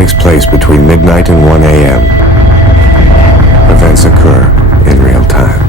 takes place between midnight and 1 a.m. Events occur in real time.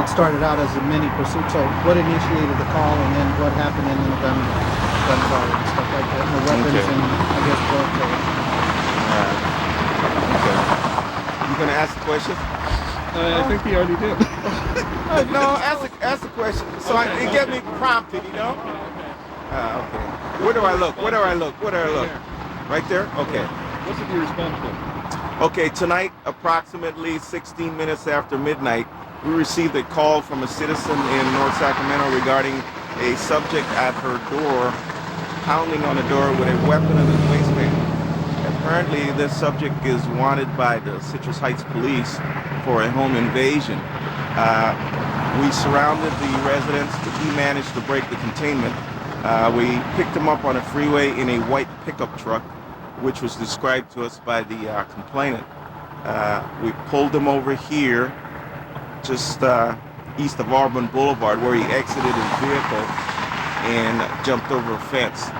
It started out as a mini pursuit. So what initiated the call, and then what happened in the gun fire and stuff like that, and the weapons, and I guess both. Okay. You gonna ask the question? I think he already did. No, ask the question. So it gets me prompted, you know. Okay. Where do I look? Right there. Okay. What's it be responsible? Okay. Tonight, approximately 16 minutes after midnight, we received a call from a citizen in North Sacramento regarding a subject at her door, pounding on the door with a weapon in his waistband. Apparently, this subject is wanted by the Citrus Heights police for a home invasion. We surrounded the residence, but he managed to break the containment. We picked him up on a freeway in a white pickup truck, which was described to us by the complainant. We pulled him over here, just east of Auburn Boulevard, where he exited his vehicle and jumped over a fence.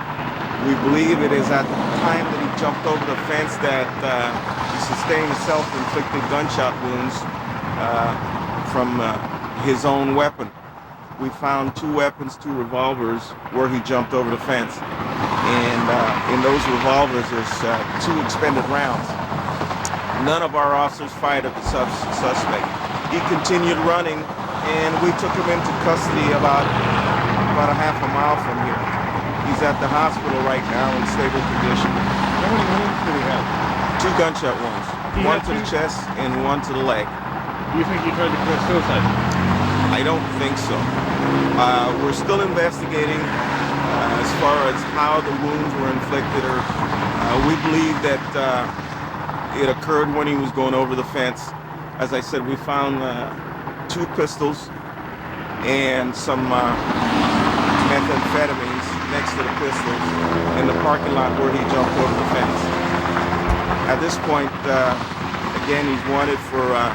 We believe it is at the time that he jumped over the fence that he sustained self-inflicted gunshot wounds from his own weapon. We found 2 weapons, 2 revolvers, where he jumped over the fence. And in those revolvers, there's 2 expended rounds. None of our officers fired at the suspect. He continued running, and we took him into custody about a half a mile from here. He's at the hospital right now in stable condition. How many wounds did he have? 2 gunshot wounds, He one had to the 2? chest and one to the leg. Do you think he tried to commit suicide? I don't think so. We're still investigating as far as how the wounds were inflicted. Or we believe that it occurred when he was going over the fence. As I said, we found 2 pistols and some methamphetamines next to the pistols in the parking lot where he jumped over the fence. At this point, again, he's wanted for a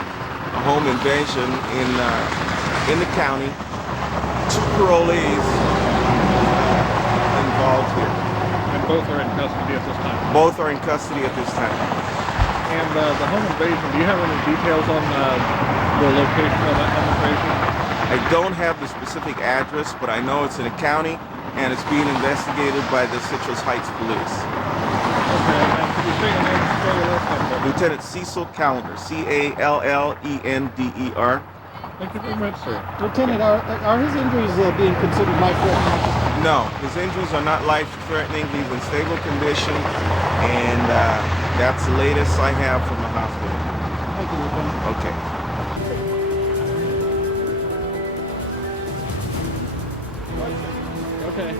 home invasion in the county. 2 parolees involved here. And both are in custody at this time. Both are in custody at this time. And the home invasion, do you have any details on the location of that home invasion? I don't have the specific address, but I know it's in a county and it's being investigated by the Citrus Heights Police. Okay, and can you say your name and spell your last name? Lieutenant Cecil Callender, Callender. Thank you very much, sir. Lieutenant, are his injuries being considered life-threatening? No, his injuries are not life-threatening. He's in stable condition, and that's the latest I have from the hospital. Thank you, Lieutenant. Okay. Okay.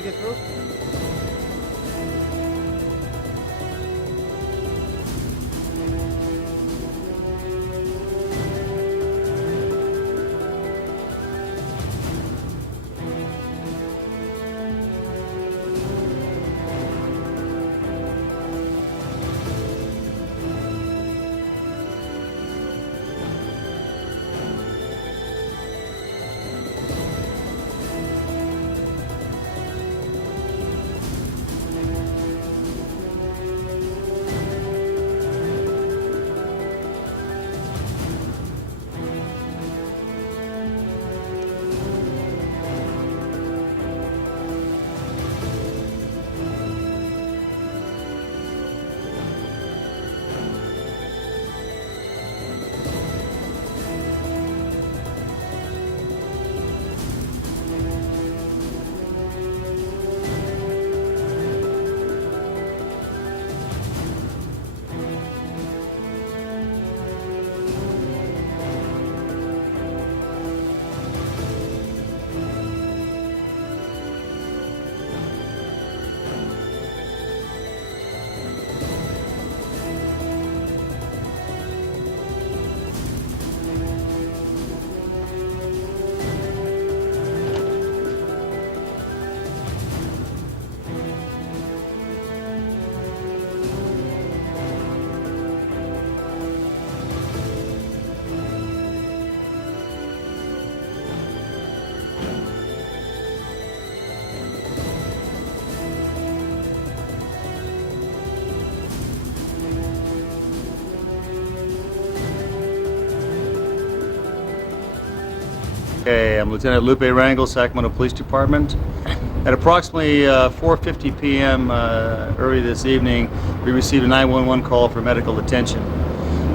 me get through. Okay, I'm Lieutenant Lupe Rangel, Sacramento Police Department. At approximately 4:50 p.m. Early this evening, we received a 911 call for medical attention.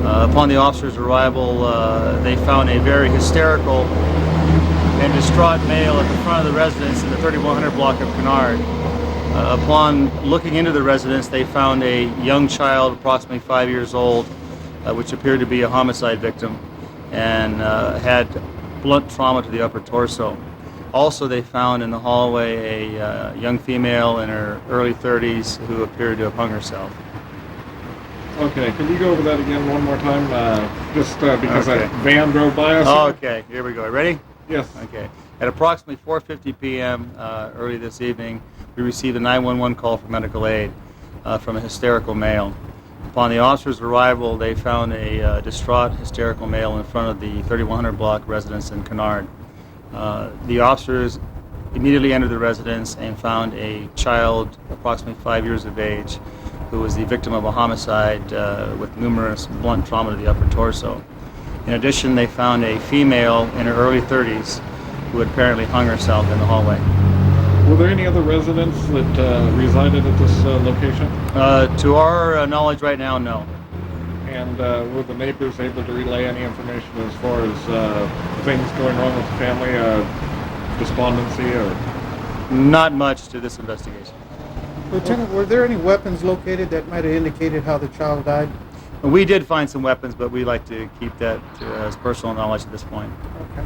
Upon the officer's arrival, they found a very hysterical and distraught male at the front of the residence in the 3100 block of Kennard. Upon looking into the residence, they found a young child, approximately 5 years old, which appeared to be a homicide victim and had blunt trauma to the upper torso. Also, they found in the hallway a young female in her early 30s who appeared to have hung herself. Okay, can you go over that again one more time? Just because Okay. that van drove by us. Okay, here we go. Ready? Yes. Okay. At approximately 4:50 p.m. Early this evening, we received a 911 call for medical aid from a hysterical male. Upon the officer's arrival, they found a distraught, hysterical male in front of the 3100 block residence in Kennard. The officers immediately entered the residence and found a child, approximately 5 years of age, who was the victim of a homicide with numerous blunt trauma to the upper torso. In addition, they found a female in her early 30s who had apparently hung herself in the hallway. Were there any other residents that resided at this location? To our knowledge right now, no. And were the neighbors able to relay any information as far as things going wrong with the family, despondency, or? Not much to this investigation. Lieutenant, were there any weapons located that might have indicated how the child died? We did find some weapons, but we like to keep that as personal knowledge at this point. Okay.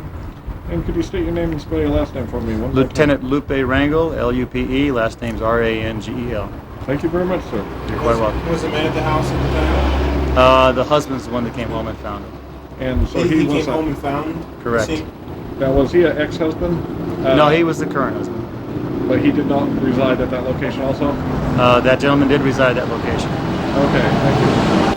And could you state your name and spell your last name for me? One more Lieutenant Lupe Rangel, L-U-P-E, last name's R-A-N-G-E-L. time. Thank you very much, sir. You're quite welcome. Was the man at the house at the time? The husband's the one that came home and found him. And so He was came home and found? Correct. See? Now, was he an ex-husband? No, he was the current husband. But he did not reside at that location also? That gentleman did reside at that location. Okay, thank you.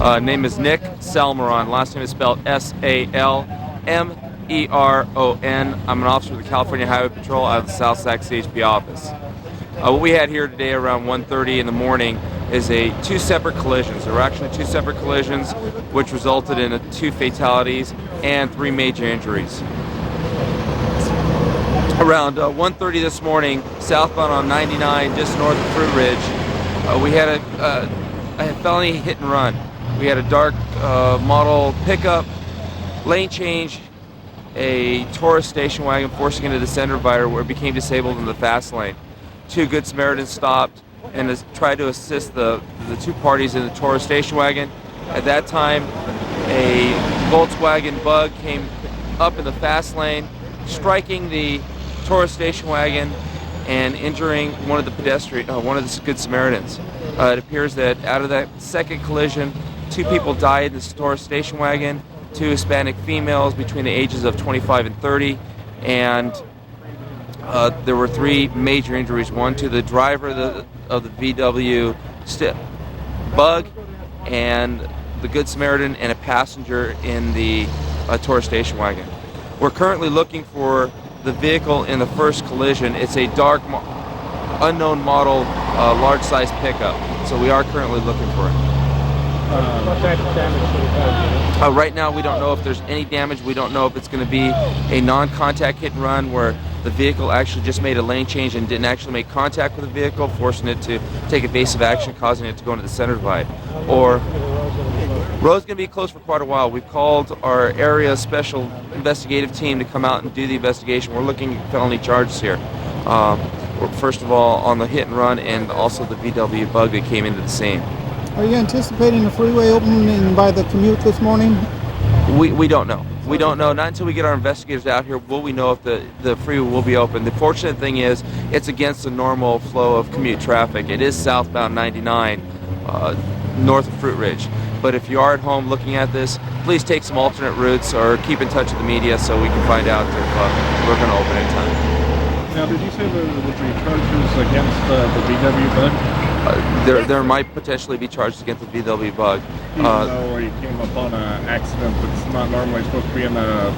Name is Nick Salmeron. Last name is spelled S-A-L-M-E-R-O-N. I'm an officer with the California Highway Patrol out of the South Sac CHP office. What we had here today around 1:30 in the morning is two separate collisions. There were actually two separate collisions which resulted in 2 fatalities and 3 major injuries. Around 1:30 this morning, southbound on 99, just north of Fruitridge, we had a felony hit and run. We had a dark model pickup, lane change, a Taurus station wagon forcing into the center divider where it became disabled in the fast lane. 2 Good Samaritans stopped and tried to assist the 2 parties in the Taurus station wagon. At that time, a Volkswagen Bug came up in the fast lane, striking the Taurus station wagon and injuring one of the Good Samaritans. It appears that out of that second collision, 2 people died in this Taurus station wagon, 2 Hispanic females between the ages of 25 and 30, and there were 3 major injuries, one to the driver of the VW Bug and the Good Samaritan and a passenger in the Taurus station wagon. We're currently looking for the vehicle in the first collision. It's a dark, unknown model, large-sized pickup. So we are currently looking for it. What type of damage did it have? Right now, we don't know if there's any damage. We don't know if it's going to be a non-contact hit and run where the vehicle actually just made a lane change and didn't actually make contact with the vehicle, forcing it to take evasive action, causing it to go into the center divide. Or road's going to be closed for quite a while. We've called our area special investigative team to come out and do the investigation. We're looking at felony charges here. First of all, on the hit and run and also the VW Bug that came into the scene. Are you anticipating the freeway opening by the commute this morning? We don't know. We don't know. Not until we get our investigators out here will we know if the freeway will be open. The fortunate thing is it's against the normal flow of commute traffic. It is southbound 99 north of Fruitridge. But if you are at home looking at this, please take some alternate routes or keep in touch with the media so we can find out if we're going to open in time. Now, did you say there would be charges against the VW Bug? There might potentially be charges against the VW Bug. Even though you came upon an accident that's not normally supposed to be in a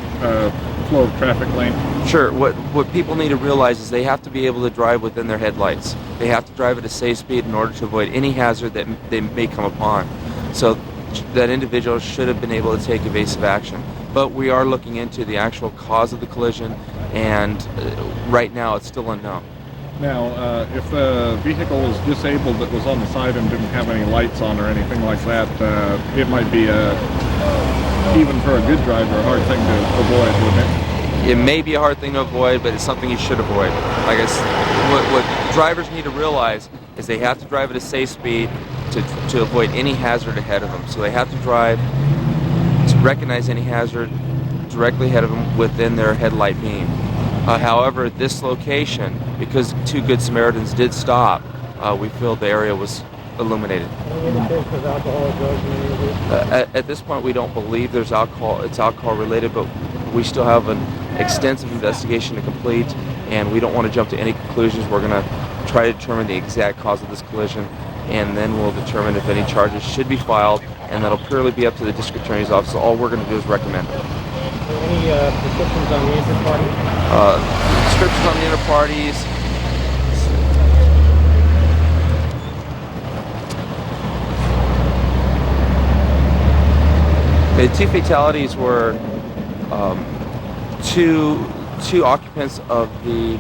flow of traffic lane? Sure. What people need to realize is they have to be able to drive within their headlights. They have to drive at a safe speed in order to avoid any hazard that they may come upon. So that individual should have been able to take evasive action. But we are looking into the actual cause of the collision, and right now it's still unknown. Now, if the vehicle was disabled that was on the side and didn't have any lights on or anything like that, it might be, even for a good driver, a hard thing to avoid, wouldn't it? It may be a hard thing to avoid, but it's something you should avoid. I guess what drivers need to realize is they have to drive at a safe speed to avoid any hazard ahead of them. So they have to drive to recognize any hazard directly ahead of them within their headlight beam. However, at this location, because 2 Good Samaritans did stop, we feel the area was illuminated. At this point, we don't believe there's alcohol. It's alcohol related, but we still have an extensive investigation to complete, and we don't want to jump to any conclusions. We're going to try to determine the exact cause of this collision, and then we'll determine if any charges should be filed, and that'll purely be up to the district attorney's office. So all we're going to do is recommend it. Any prescriptions on the inter-party? Descriptions on the inter-parties. The 2 fatalities were two occupants of the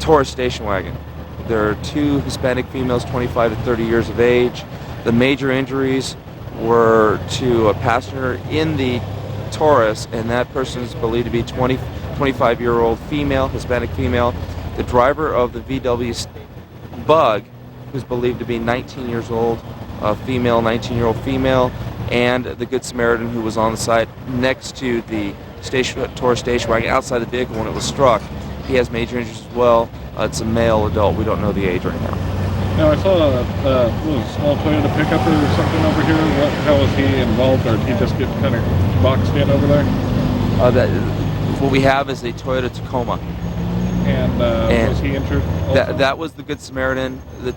Taurus station wagon. There are 2 Hispanic females, 25 to 30 years of age. The major injuries were to a passenger in the Taurus, and that person is believed to be 25-year-old female, Hispanic female. The driver of the VW Bug, who's believed to be 19 years old, female, 19-year-old female, and the Good Samaritan who was on the side next to the Taurus station wagon outside the vehicle when it was struck. He has major injuries as well. It's a male adult. We don't know the age right now. Now, I saw a small Toyota pickup or something over here. How was he involved, or did he just get kind of boxed in over there? What we have is a Toyota Tacoma. And was he injured? Also? That was the Good Samaritan. The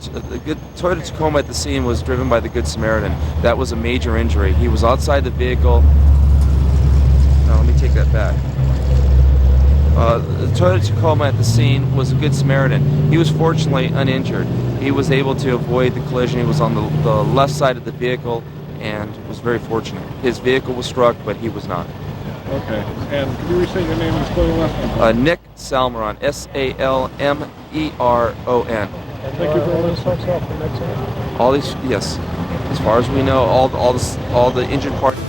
good Toyota Tacoma at the scene was driven by the Good Samaritan. That was a major injury. He was outside the vehicle. No, let me take that back. The Toyota Tacoma at the scene was a Good Samaritan. He was fortunately uninjured. He was able to avoid the collision. He was on the left side of the vehicle and was very fortunate. His vehicle was struck, but he was not. Okay. And can you restate your name and spell your last name? Nick Salmeron, Salmeron. Thank you very much. All these, yes, as far as we know, all the injured parties.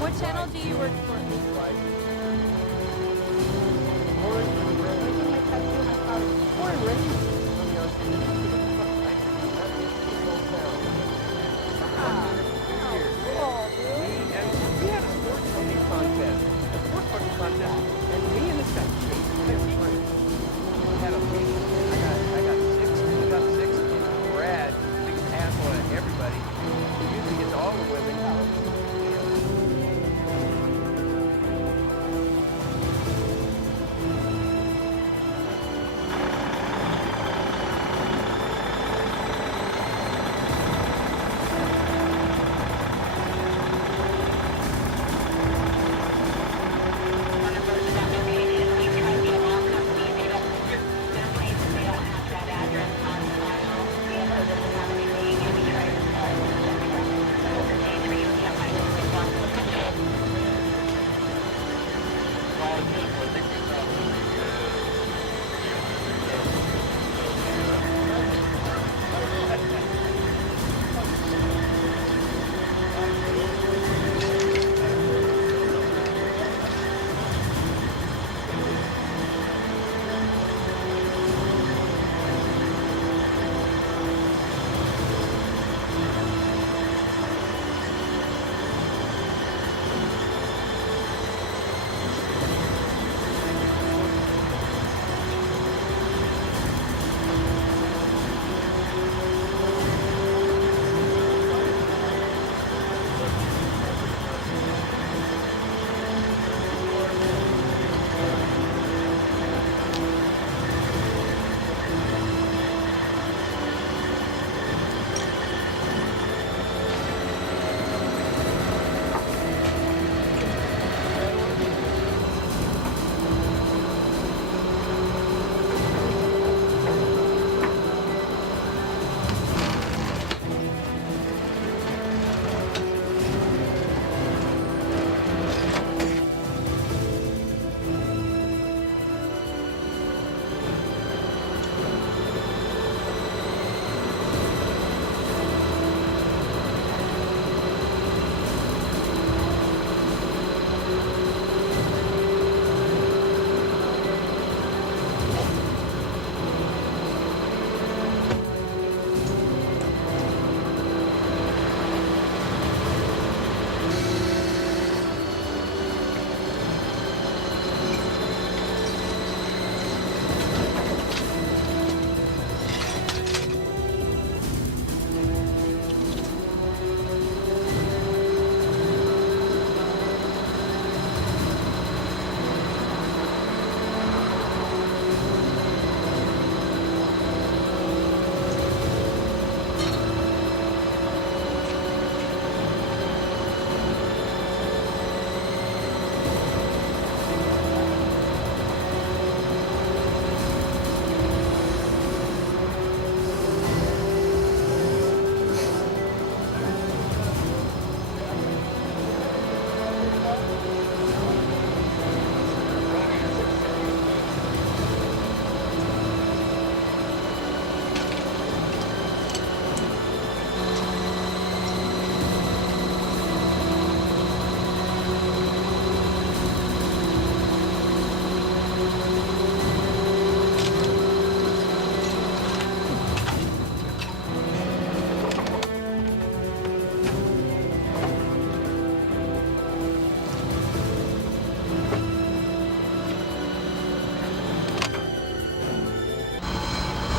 What channel do you work for?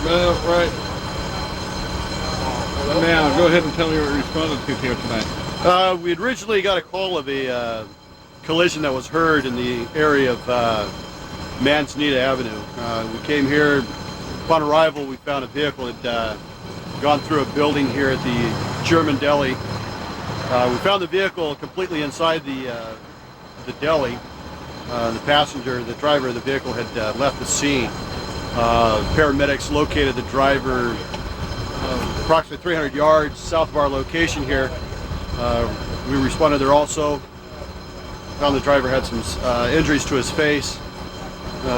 Well, right. Now, go ahead and tell me what you responded to here tonight. We had originally got a call of a collision that was heard in the area of Manzanita Avenue. We came here. Upon arrival, we found a vehicle had gone through a building here at the German Deli. We found the vehicle completely inside the deli. The driver of the vehicle had left the scene. Paramedics located the driver approximately 300 yards south of our location here. We responded there also. Found the driver had some injuries to his face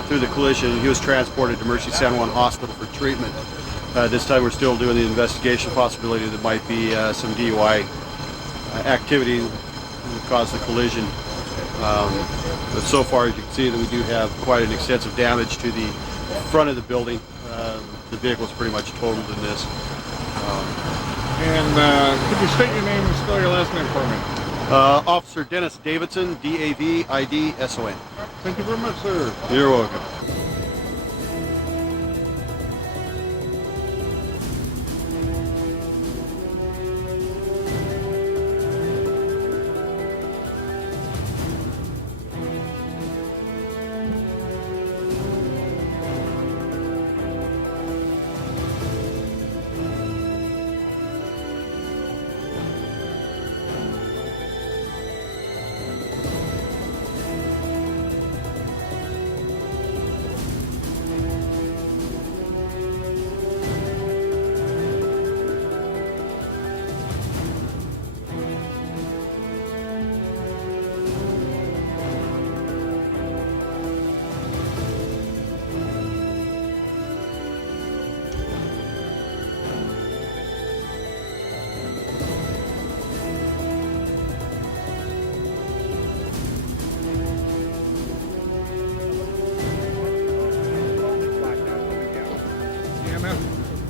through the collision. He was transported to Mercy San Juan Hospital for treatment. This time we're still doing the investigation. Possibility there might be some DUI activity that caused the collision. But so far, as you can see, that we do have quite an extensive damage to the front of the building. The vehicle is pretty much totaled in this. Could you state your name and spell your last name for me? Officer Dennis Davidson, Davidson. Thank you very much, sir. You're welcome.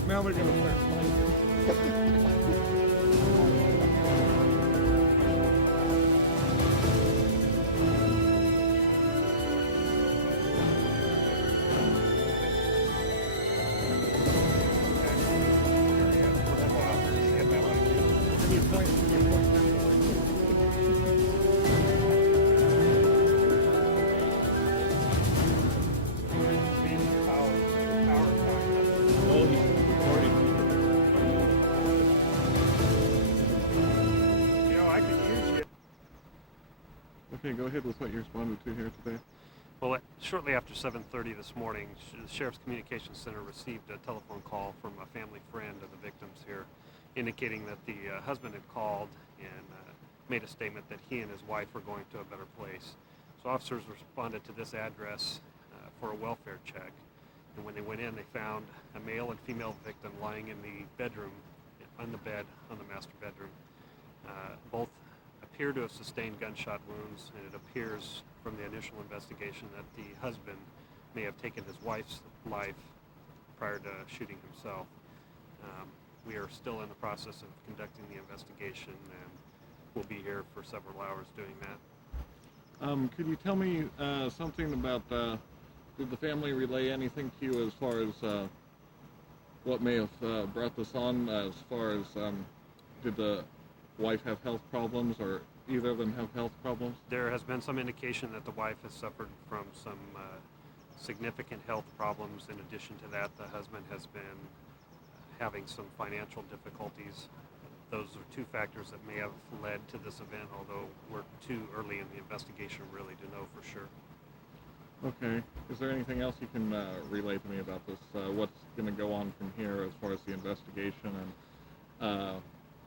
Now we're going to start playing. Okay, go ahead with what you responded to here today. Well, shortly after 7:30 this morning, the Sheriff's Communications Center received a telephone call from a family friend of the victims here, indicating that the husband had called and made a statement that he and his wife were going to a better place. So officers responded to this address for a welfare check, and when they went in, they found a male and female victim lying in the bedroom, on the bed, on the master bedroom. Both appear to have sustained gunshot wounds, and it appears from the initial investigation that the husband may have taken his wife's life prior to shooting himself. We are still in the process of conducting the investigation, and we'll be here for several hours doing that. Could you tell me something about, did the family relay anything to you as far as what may have brought this on, as far as did the wife have health problems, or either of them have health problems? There has been some indication that the wife has suffered from some significant health problems. In addition to that, the husband has been having some financial difficulties. Those are two factors that may have led to this event, although we're too early in the investigation really to know for sure. Okay. Is there anything else you can relay to me about this? What's going to go on from here as far as the investigation? And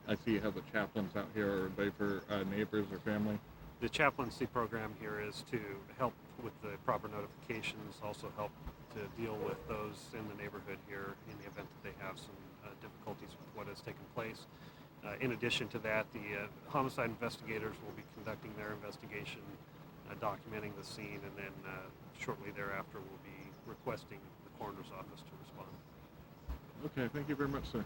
I see you have the chaplains out here. Are they for neighbors or family? The chaplaincy program here is to help with the proper notifications, also help to deal with those in the neighborhood here in the event that they have some difficulties with what has taken place. In addition to that, the homicide investigators will be conducting their investigation, documenting the scene, and then shortly thereafter we'll be requesting the coroner's office to respond. Okay, thank you very much, sir.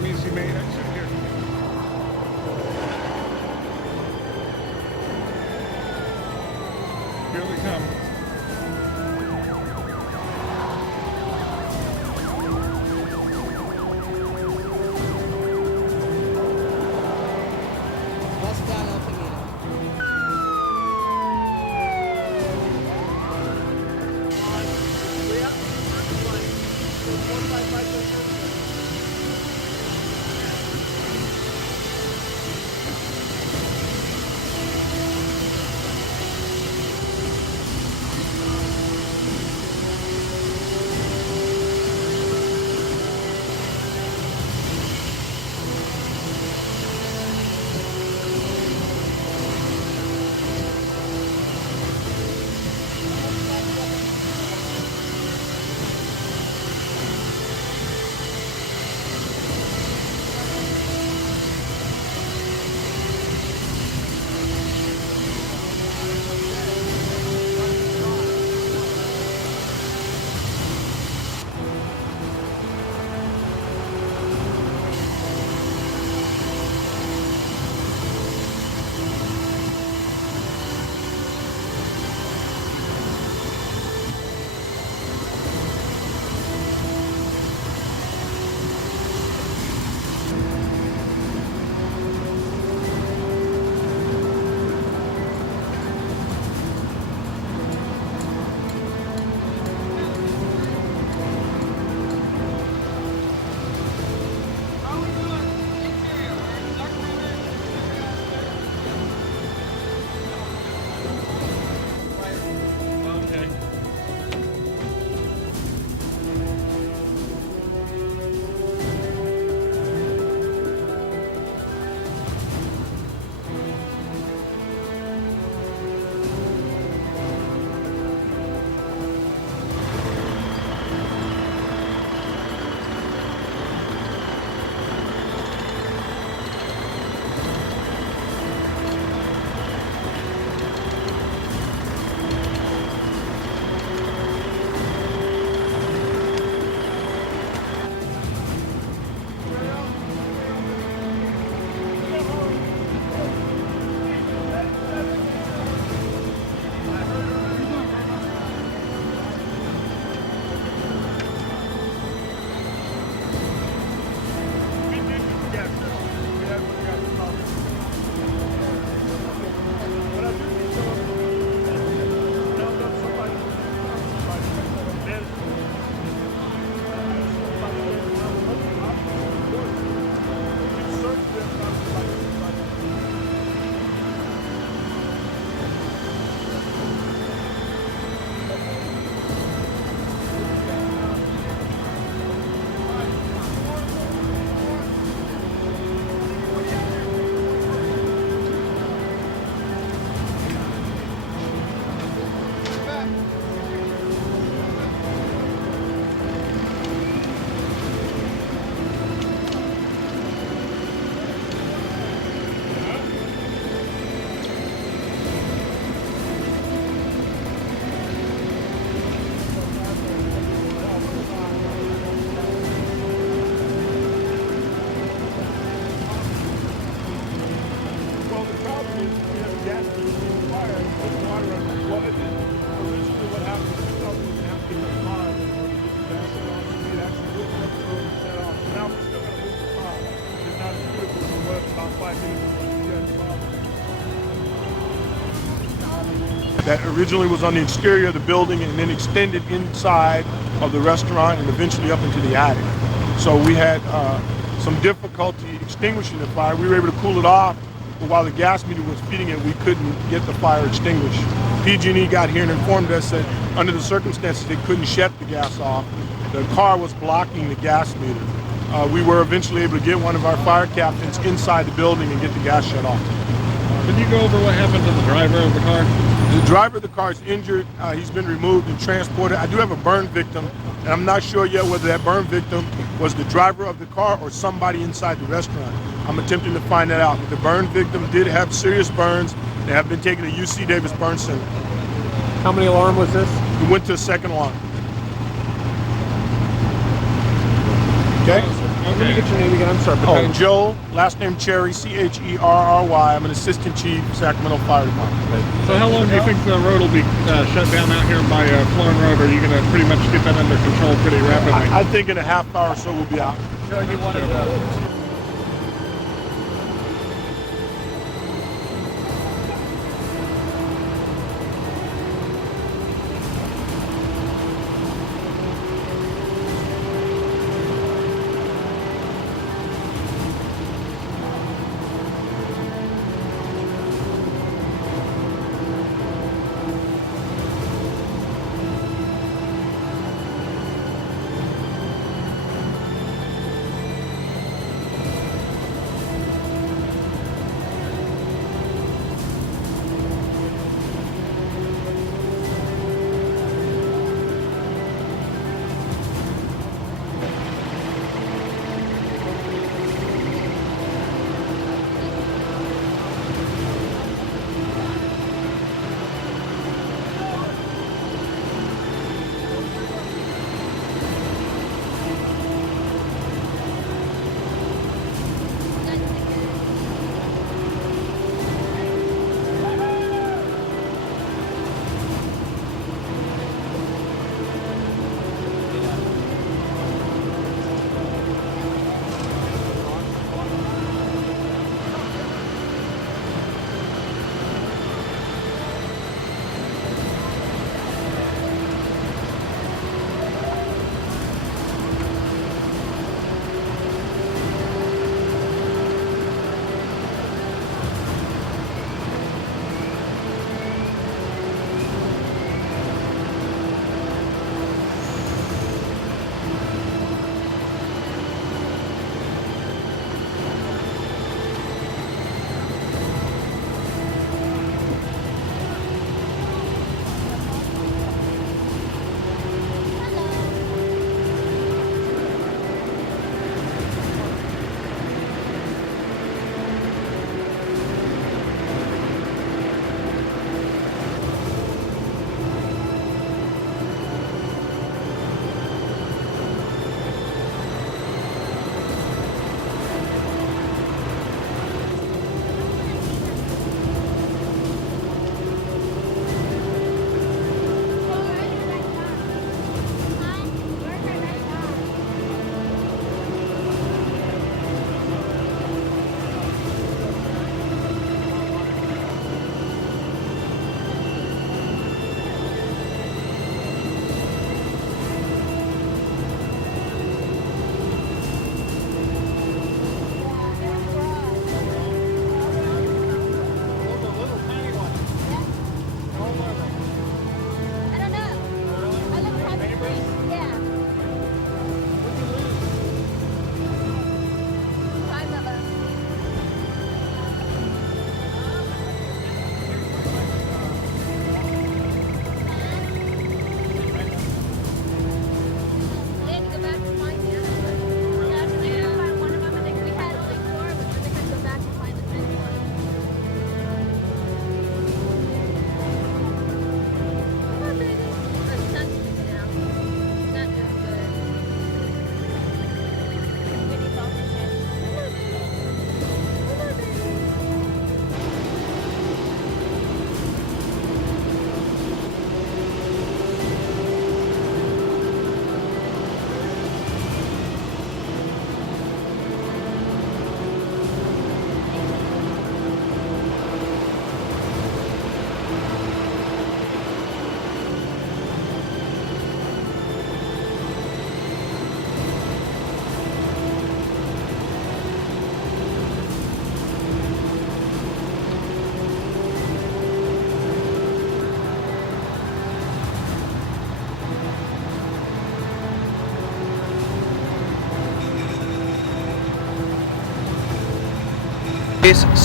That means he may exit here. Here they come. Westbound El Camino. That originally was on the exterior of the building and then extended inside of the restaurant and eventually up into the attic. So we had some difficulty extinguishing the fire. We were able to cool it off, but while the gas meter was feeding it, we couldn't get the fire extinguished. PG&E got here and informed us that under the circumstances, they couldn't shut the gas off. The car was blocking the gas meter. We were eventually able to get one of our fire captains inside the building and get the gas shut off. Can you go over what happened to the driver of the car? The driver of the car is injured. He's been removed and transported. I do have a burn victim, and I'm not sure yet whether that burn victim was the driver of the car or somebody inside the restaurant. I'm attempting to find that out. But the burn victim did have serious burns. They have been taken to UC Davis Burn Center. How many alarm was this? We went to a second alarm. Okay? Let me get your name again. I'm sorry. Oh, Joe, last name Cherry, Cherry. I'm an assistant chief, Sacramento Fire Department. So how long do you think the road will be shut down out here by Florin Road? Are you going to pretty much get that under control pretty rapidly? I think in a half hour or so we'll be out.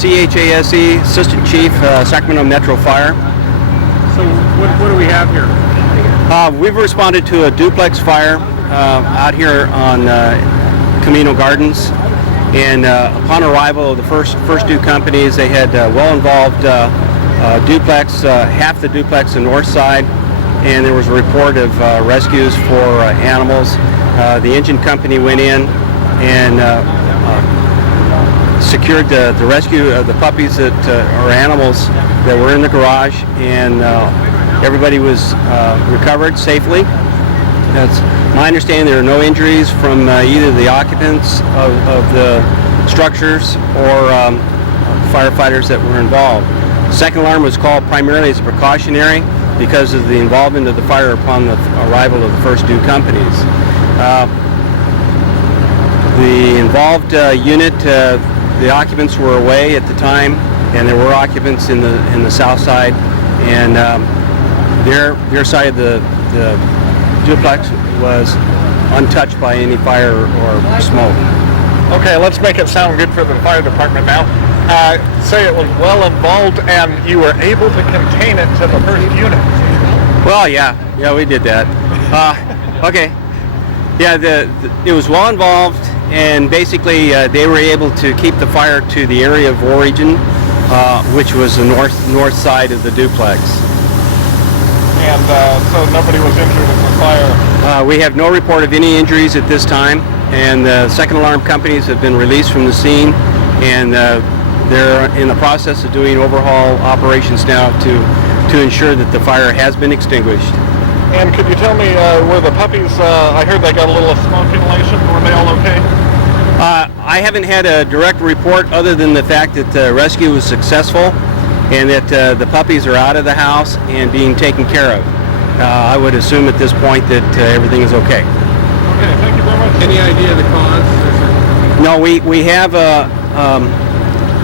CHASE, Assistant Chief, Sacramento Metro Fire. So what do we have here? We've responded to a duplex fire out here on Camino Gardens, and upon arrival of the first two companies, they had well-involved duplex, half the duplex, the north side, and there was a report of rescues for animals. The engine company went in, and secured the rescue of the puppies that or animals that were in the garage, and everybody was recovered safely. That's my understanding. There are no injuries from either the occupants of the structures or firefighters that were involved. The second alarm was called primarily as precautionary because of the involvement of the fire upon the arrival of the first two companies. The involved unit, the occupants were away at the time, and there were occupants in the south side, and their side of the duplex was untouched by any fire or smoke. Okay, let's make it sound good for the fire department now. Say it was well involved and you were able to contain it to the first unit. Well, yeah, we did that. Okay. Yeah, it was well involved, and basically they were able to keep the fire to the area of origin, which was the north side of the duplex. And so nobody was injured in the fire? We have no report of any injuries at this time, and the second alarm companies have been released from the scene, and they're in the process of doing overhaul operations now to ensure that the fire has been extinguished. And could you tell me, were the puppies, I heard they got a little smoke inhalation, were they all okay? I haven't had a direct report other than the fact that the rescue was successful and that the puppies are out of the house and being taken care of. I would assume at this point that everything is okay. Okay, thank you very much. Any idea of the cause? No, we have a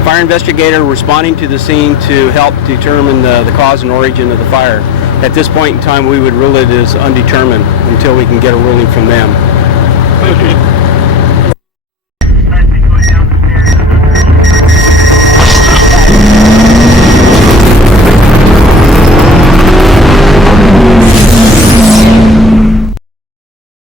fire investigator responding to the scene to help determine the cause and origin of the fire. At this point in time, we would rule it as undetermined until we can get a ruling from them. Thank you.